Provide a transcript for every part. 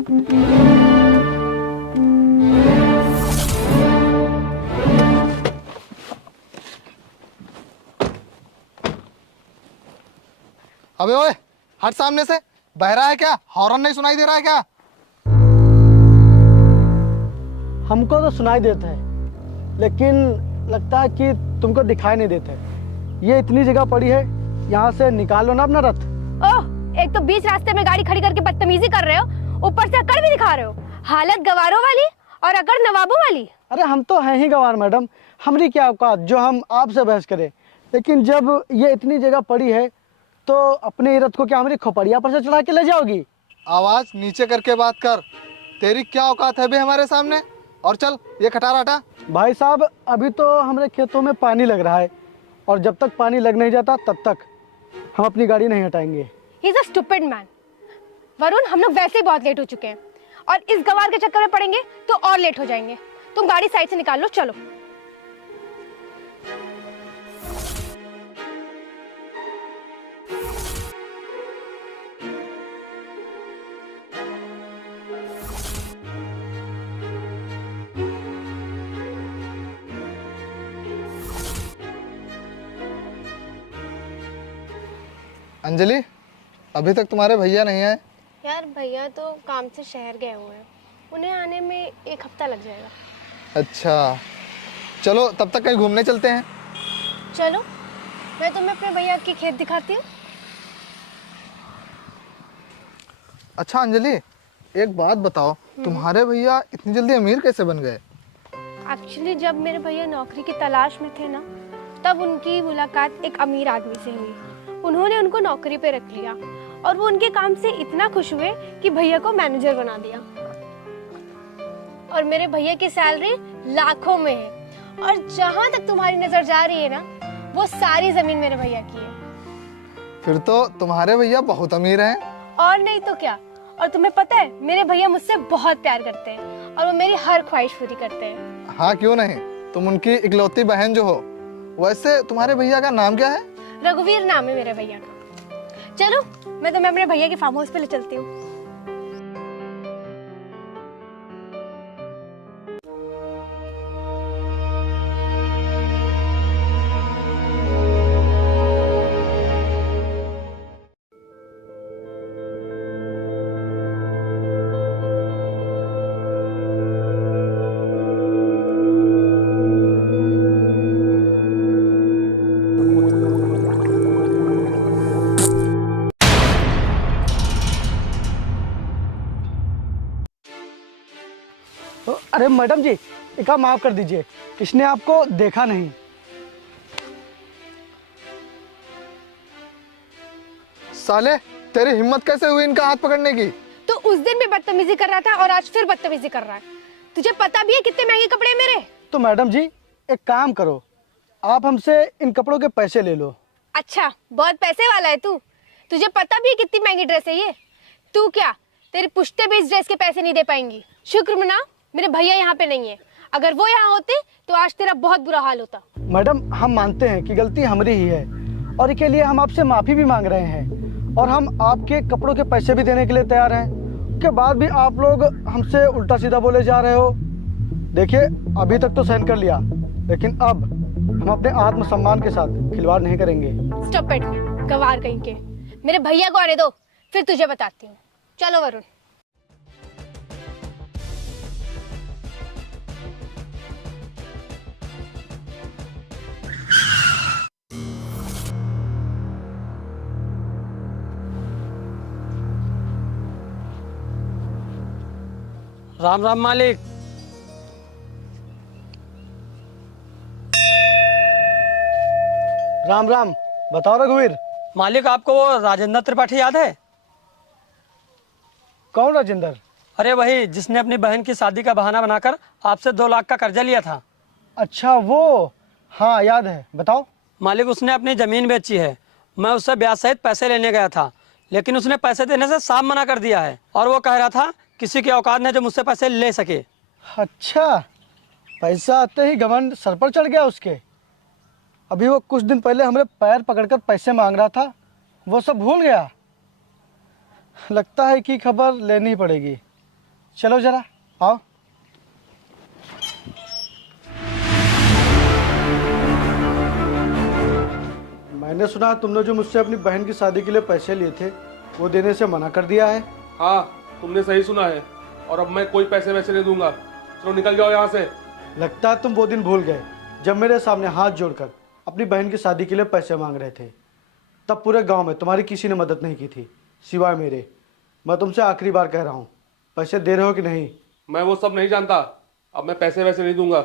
अबे ओए, हट सामने से। बहरा है क्या? हॉर्न नहीं सुनाई दे रहा है क्या? हमको तो सुनाई देता है, लेकिन लगता है कि तुमको दिखाई नहीं देता है। ये इतनी जगह पड़ी है, यहाँ से निकाल लो ना अपना रथ। ओह, एक तो बीच रास्ते में गाड़ी खड़ी करके बदतमीजी कर रहे हो, ऊपर से अकड़ भी दिखा रहे हो। हालत गवारों वाली और अकड़ नवाबों वाली। अरे हम तो हैं ही गंवार मैडम, हमारी क्या औकात जो हम आपसे बहस करें। लेकिन जब ये इतनी जगह पड़ी है तो अपने रथ को क्या हमारी खोपड़िया पर से चढ़ा के ले जाओगी? आवाज नीचे करके बात कर। तेरी क्या औकात है बे हमारे सामने? और चल ये खटारा हटा। भाई साहब, अभी तो हमारे खेतों में पानी लग रहा है, और जब तक पानी लग नहीं जाता तब तक हम अपनी गाड़ी नहीं हटाएंगे। He's a stupid man। Varun, हम लोग वैसे ही बहुत लेट हो चुके हैं और इस गवार के चक्कर में पड़ेंगे तो और लेट हो जाएंगे। तुम गाड़ी साइड से निकाल लो, चलो। अंजलि, अभी तक तुम्हारे भैया नहीं आए? यार, भैया तो काम से शहर गए हुए हैं, उन्हें आने में 1 हफ्ता लग जाएगा। अच्छा, चलो तब तक कहीं घूमने चलते हैं। चलो, मैं तुम्हें अपने भैया की खेत दिखाती हूँ। अच्छा अंजलि, एक बात बताओ, तुम्हारे भैया इतनी जल्दी अमीर कैसे बन गए? एक्चुअली जब मेरे भैया नौकरी की तलाश में थे ना, तब उनकी मुलाकात एक अमीर आदमी से हुई। उन्होंने उनको नौकरी पे रख लिया और वो उनके काम से इतना खुश हुए कि भैया को मैनेजर बना दिया। और मेरे भैया की सैलरी लाखों में है, और जहां तक तुम्हारी नजर जा रही है ना, वो सारी जमीन मेरे भैया की है। फिर तो तुम्हारे भैया बहुत अमीर हैं। और नहीं तो क्या। और तुम्हें पता है, मेरे भैया मुझसे बहुत प्यार करते हैं और वो मेरी हर ख्वाहिश पूरी करते हैं। हाँ क्यों नहीं, तुम उनकी इकलौती बहन जो हो। वैसे तुम्हारे भैया का नाम क्या है? रघुवीर नाम है मेरे भैया का। चलो, मैं तुम्हें अपने भैया के फार्म हाउस पे ले चलती हूँ। अरे मैडम जी, एक काम माफ कर दीजिए, इसने आपको देखा नहीं। साले, तेरी हिम्मत कैसे हुई इनका हाथ पकड़ने की? तो उस दिन भी बदतमीजी कर रहा था और आज फिर बदतमीजी कर रहा है। तुझे पता भी है कितने महंगे कपड़े हैं मेरे? तो मैडम जी, एक काम करो, आप हमसे इन कपड़ों के पैसे ले लो। अच्छा, बहुत पैसे वाला है तू। तुझे पता भी है कितनी महंगी ड्रेस है ये? तू क्या, तेरी पुश्ते भी इस ड्रेस के पैसे नहीं दे पाएंगी। शुक्र मना, मेरे भैया यहाँ पे नहीं है। अगर वो यहाँ होते तो आज तेरा बहुत बुरा हाल होता। मैडम, हम मानते हैं कि गलती हमारी ही है और इसके लिए हम आपसे माफी भी मांग रहे हैं, और हम आपके कपड़ों के पैसे भी देने के लिए तैयार हैं। उसके बाद भी आप लोग हमसे उल्टा सीधा बोले जा रहे हो। देखिए, अभी तक तो सहन कर लिया, लेकिन अब हम अपने आत्मसम्मान के साथ खिलवाड़ नहीं करेंगे। स्टॉप इट, गवार कहीं के। मेरे भैया को आने दो, फिर तुझे बताती हूँ। चलो वरुण। राम राम मालिक। राम राम। बताओ रघुवीर। मालिक, आपको वो राजेंद्र त्रिपाठी याद है? कौन राजेंद्र? अरे वही जिसने अपनी बहन की शादी का बहाना बनाकर आपसे 2 लाख का कर्जा लिया था। अच्छा वो, हाँ याद है, बताओ। मालिक, उसने अपनी ज़मीन बेची है। मैं उससे ब्याज सहित पैसे लेने गया था, लेकिन उसने पैसे देने से साफ मना कर दिया है, और वो कह रहा था किसी की औकात ने जो मुझसे पैसे ले सके। अच्छा, पैसा आते ही घमंड सर पर चढ़ गया उसके। अभी वो कुछ दिन पहले हमारे पैर पकड़कर पैसे मांग रहा था, वो सब भूल गया। लगता है कि खबर लेनी पड़ेगी। चलो जरा आओ। मैंने सुना तुमने जो मुझसे अपनी बहन की शादी के लिए पैसे लिए थे वो देने से मना कर दिया है। हाँ, तुमने सही सुना है। और अब मैं कोई पैसे वैसे नहीं दूंगा। चलो निकल जाओ यहाँ से। लगता है तुम वो दिन भूल गए जब मेरे सामने हाथ जोड़कर अपनी बहन की शादी के लिए पैसे मांग रहे थे। तब पूरे गांव में तुम्हारी किसी ने मदद नहीं की थी सिवाय मेरे। मैं तुमसे आखिरी बार कह रहा हूँ, पैसे दे रहे हो कि नहीं? मैं वो सब नहीं जानता। अब मैं पैसे वैसे नहीं दूंगा।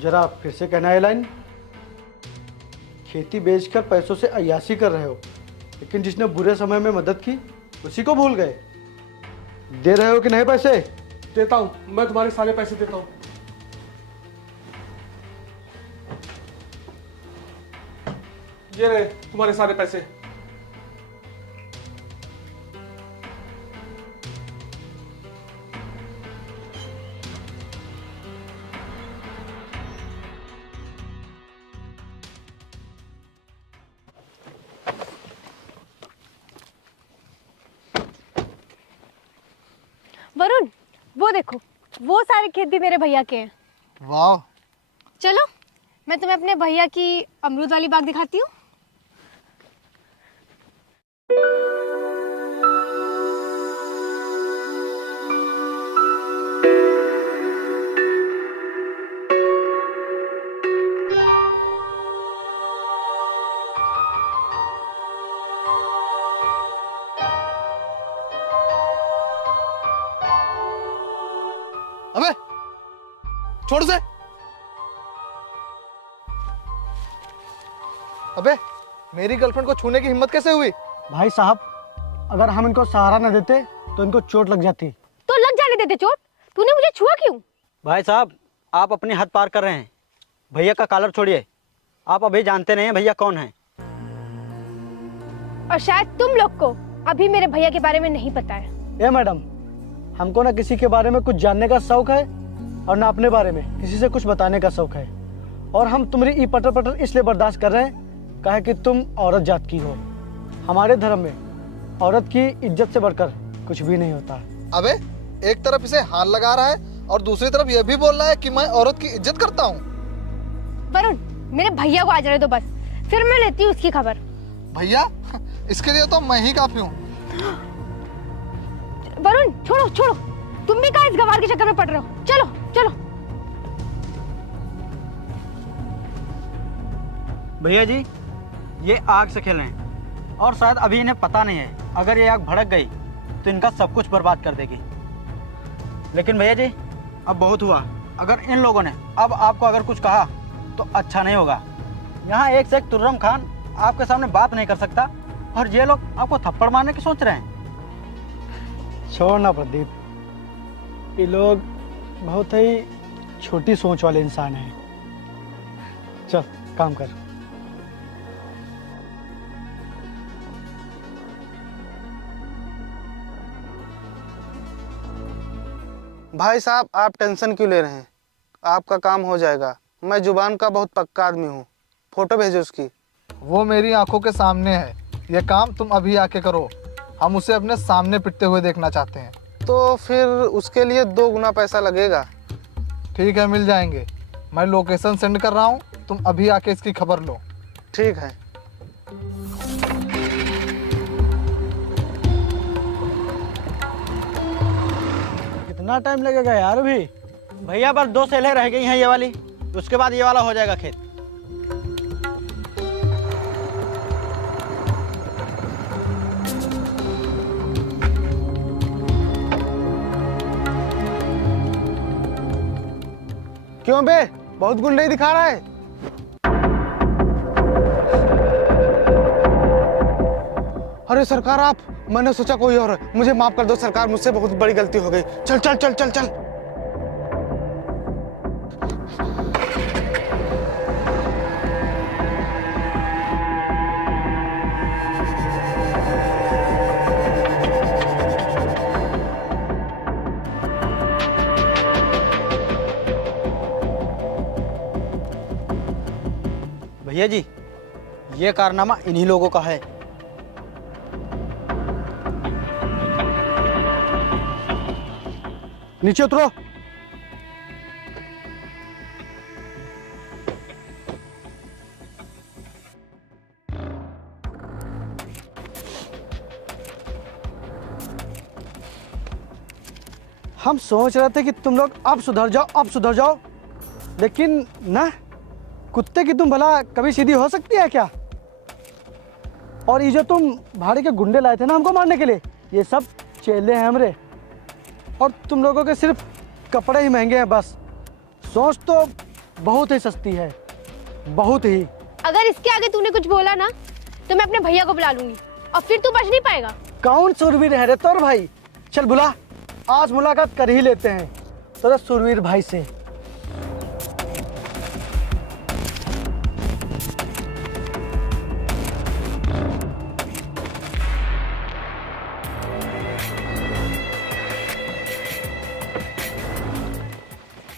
जरा फिर से कहना है लाइन। खेती बेचकर पैसों से अय्याशी कर रहे हो, लेकिन जिसने बुरे समय में मदद की उसी को भूल गए। दे रहे हो कि नहीं पैसे? देता हूँ, मैं तुम्हारे सारे पैसे देता हूँ। ये रहे तुम्हारे सारे पैसे। वरुण, वो देखो, वो सारे खेत भी मेरे भैया के हैं। वाह। चलो मैं तुम्हें अपने भैया की अमरूद वाली बाग दिखाती हूँ। अबे छोड़ से। अबे मेरी गर्लफ्रेंड को छूने की हिम्मत कैसे हुई? भाई साहब, अगर हम इनको सहारा न देते तो इनको चोट लग जाती। तो लग जाने देते चोट। तूने मुझे छुआ क्यों? भाई साहब, आप अपनी हद पार कर रहे हैं। भैया का कॉलर छोड़िए। आप अभी जानते नहीं हैं भैया कौन है। और शायद तुम लोग को अभी मेरे भैया के बारे में नहीं पता है। ए मैडम, हमको ना किसी के बारे में कुछ जानने का शौक है और ना अपने बारे में किसी से कुछ बताने का शौक है। और हम तुम्हारी ई पटर पटर इसलिए बर्दाश्त कर रहे हैं काहे कि तुम औरत जात की हो। हमारे धर्म में औरत की इज्जत से बढ़कर कुछ भी नहीं होता। अबे एक तरफ इसे हाथ लगा रहा है और दूसरी तरफ यह भी बोल रहा है कि मैं औरत की इज्जत करता हूँ। वरुण, मेरे भैया को आ जाने दो बस, फिर मैं लेती हूँ उसकी खबर। भैया इसके लिए तो मैं ही काफी हूँ। वरुण छोड़ो छोड़ो, तुम भी कहाँ इस गवार के चक्कर में पड़ रहे हो। चलो चलो। भैया जी, ये आग से खेल रहे हैं और शायद अभी इन्हें पता नहीं है अगर ये आग भड़क गई तो इनका सब कुछ बर्बाद कर देगी। लेकिन भैया जी, अब बहुत हुआ। अगर इन लोगों ने अब आपको अगर कुछ कहा तो अच्छा नहीं होगा। यहाँ एक से एक तुर्रम खान आपके सामने बात नहीं कर सकता और ये लोग आपको थप्पड़ मारने की सोच रहे हैं। छोड़ना प्रदीप, ये लोग बहुत ही छोटी सोच वाले इंसान हैं। चल काम कर। भाई साहब, आप टेंशन क्यों ले रहे हैं? आपका काम हो जाएगा। मैं जुबान का बहुत पक्का आदमी हूँ। फोटो भेजो उसकी। वो मेरी आंखों के सामने है। ये काम तुम अभी आके करो। हम उसे अपने सामने पिटते हुए देखना चाहते हैं। तो फिर उसके लिए 2 गुना पैसा लगेगा। ठीक है, मिल जाएंगे। मैं लोकेशन सेंड कर रहा हूँ, तुम अभी आके इसकी खबर लो। ठीक है। कितना टाइम लगेगा यार? अभी भैया बस 2 सेलें रह गई हैं ये वाली, उसके बाद ये वाला हो जाएगा खेत। क्यों बे, बहुत गुंडई दिखा रहा है? अरे सरकार, आप, मैंने सोचा कोई और है। मुझे माफ कर दो सरकार, मुझसे बहुत बड़ी गलती हो गई। चल चल चल चल चल। भैया जी, ये कारनामा इन्हीं लोगों का है। नीचे उतरो। हम सोच रहे थे कि तुम लोग अब सुधर जाओ, लेकिन ना, कुत्ते की तुम भला कभी सीधी हो सकती है क्या? और ये जो तुम भाड़े के गुंडे लाए थे ना हमको मारने के लिए, ये सब चेले हैं हमरे। और तुम लोगों के सिर्फ कपड़े ही महंगे हैं बस। सोच तो बहुत ही सस्ती है, बहुत ही। अगर इसके आगे तूने कुछ बोला ना तो मैं अपने भैया को बुला लूंगी और फिर तू बच नहीं पाएगा। कौन सुरवीर है रे तोर भाई? चल बुला, आज मुलाकात कर ही लेते हैं तेरे सुरवीर भाई से।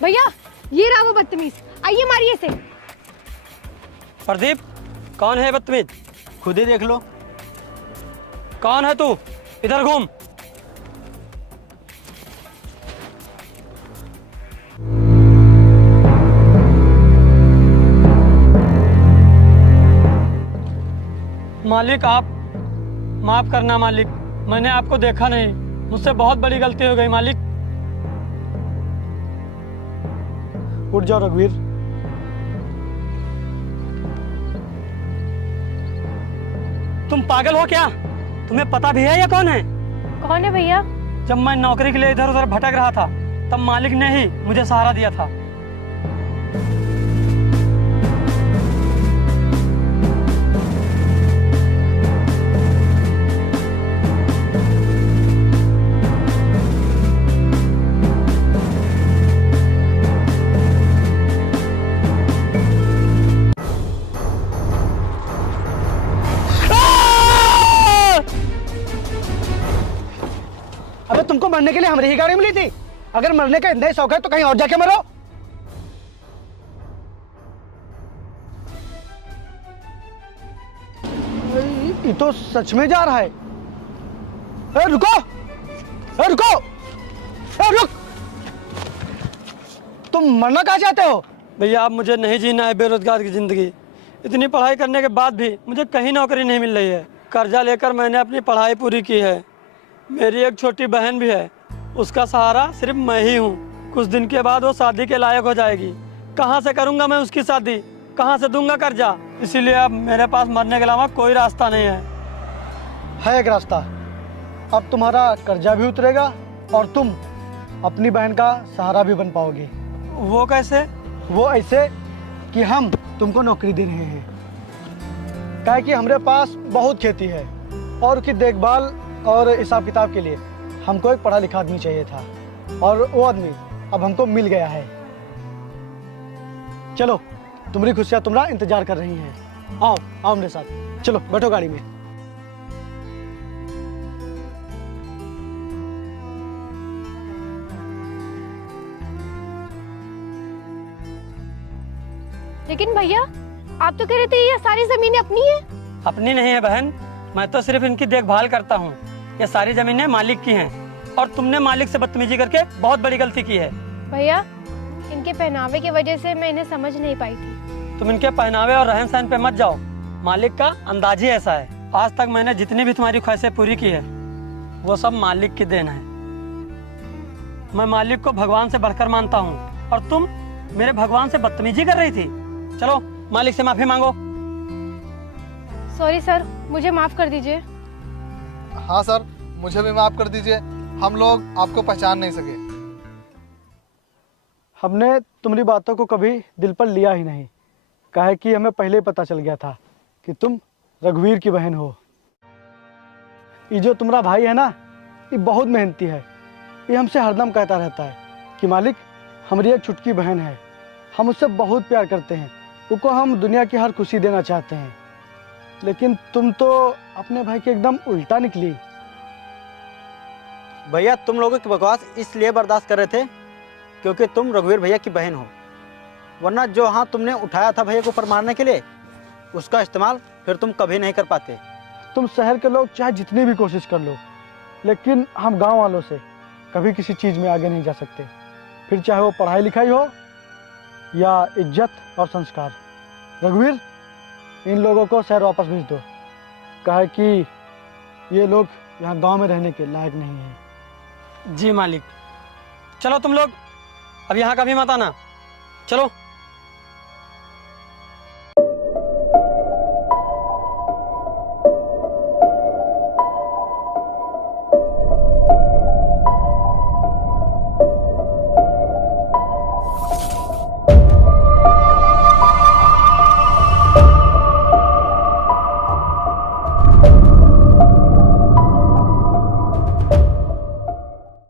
भैया ये रहा वो बदतमीज, आइए मारिए इसे। प्रदीप, कौन है बदतमीज? खुद ही देख लो। कौन है तू? इधर घूम। मालिक, आप माफ करना मालिक, मैंने आपको देखा नहीं, मुझसे बहुत बड़ी गलती हो गई मालिक। उठ जाओ रघुवीर। तुम पागल हो क्या? तुम्हें पता भी है ये कौन है? कौन है भैया? जब मैं नौकरी के लिए इधर उधर भटक रहा था तब मालिक ने ही मुझे सहारा दिया था। अबे तुमको मरने के लिए हमारी ही गाड़ी मिली थी। अगर मरने का इतना ही शौक है तो कहीं और जाके मरो। ये तो सच में जा रहा है। रुको, रुको, रुक। तुम मरना कहाँ चाहते हो? भैया, आप मुझे नहीं जीना है बेरोजगार की जिंदगी। इतनी पढ़ाई करने के बाद भी मुझे कहीं नौकरी नहीं मिल रही है। कर्जा लेकर मैंने अपनी पढ़ाई पूरी की है। मेरी एक छोटी बहन भी है, उसका सहारा सिर्फ मैं ही हूँ। कुछ दिन के बाद वो शादी के लायक हो जाएगी। कहाँ से करूँगा मैं उसकी शादी? कहाँ से दूंगा कर्जा? इसीलिए अब मेरे पास मरने के अलावा कोई रास्ता नहीं है। एक रास्ता। अब तुम्हारा कर्जा भी उतरेगा और तुम अपनी बहन का सहारा भी बन पाओगे। वो कैसे? वो ऐसे कि हम तुमको नौकरी दे रहे हैं। क्या कि हमारे पास बहुत खेती है और उसकी देखभाल और हिसाब किताब के लिए हमको एक पढ़ा लिखा आदमी चाहिए था, और वो आदमी अब हमको मिल गया है। चलो, तुम्हारी खुशियाँ तुम्हारा इंतजार कर रही हैं। आओ आओ मेरे साथ, चलो बैठो गाड़ी में। लेकिन भैया, आप तो कह रहे थे ये सारी जमीनें अपनी है। अपनी नहीं है बहन, मैं तो सिर्फ इनकी देखभाल करता हूँ। ये सारी जमीनें मालिक की हैं और तुमने मालिक से बदतमीजी करके बहुत बड़ी गलती की है। भैया, इनके पहनावे की वजह से मैं इन्हें समझ नहीं पाई थी। तुम इनके पहनावे और रहन सहन पे मत जाओ। मालिक का अंदाज ही ऐसा है। आज तक मैंने जितनी भी तुम्हारी ख्वाहिशें पूरी की है वो सब मालिक की देन है। मैं मालिक को भगवान से बढ़कर मानता हूँ और तुम मेरे भगवान से बदतमीजी कर रही थी। चलो, मालिक से माफी मांगो। सॉरी सर, मुझे माफ कर दीजिए। हाँ सर, मुझे भी माफ कर दीजिए, हम लोग आपको पहचान नहीं सके। हमने तुम्हारी बातों को कभी दिल पर लिया ही नहीं, काहे कि हमें पहले ही पता चल गया था कि तुम रघुवीर की बहन हो। ये जो तुम्हारा भाई है ना, ये बहुत मेहनती है। ये हमसे हरदम कहता रहता है कि मालिक, हमारी एक छुटकी बहन है, हम उससे बहुत प्यार करते हैं, उसको हम दुनिया की हर खुशी देना चाहते हैं। लेकिन तुम तो अपने भाई के एकदम उल्टा निकली। भैया, तुम लोगों की बकवास इसलिए बर्दाश्त कर रहे थे क्योंकि तुम रघुवीर भैया की बहन हो, वरना जो हाथ तुमने उठाया था भैया को ऊपर मारने के लिए, उसका इस्तेमाल फिर तुम कभी नहीं कर पाते। तुम शहर के लोग चाहे जितनी भी कोशिश कर लो, लेकिन हम गांव वालों से कभी किसी चीज़ में आगे नहीं जा सकते, फिर चाहे वो पढ़ाई लिखाई हो या इज्जत और संस्कार। रघुवीर, इन लोगों को शहर वापस भेज दो, कहे कि ये लोग यहाँ गांव में रहने के लायक नहीं हैं। जी मालिक। चलो तुम लोग अब यहाँ कभी मत आना, चलो।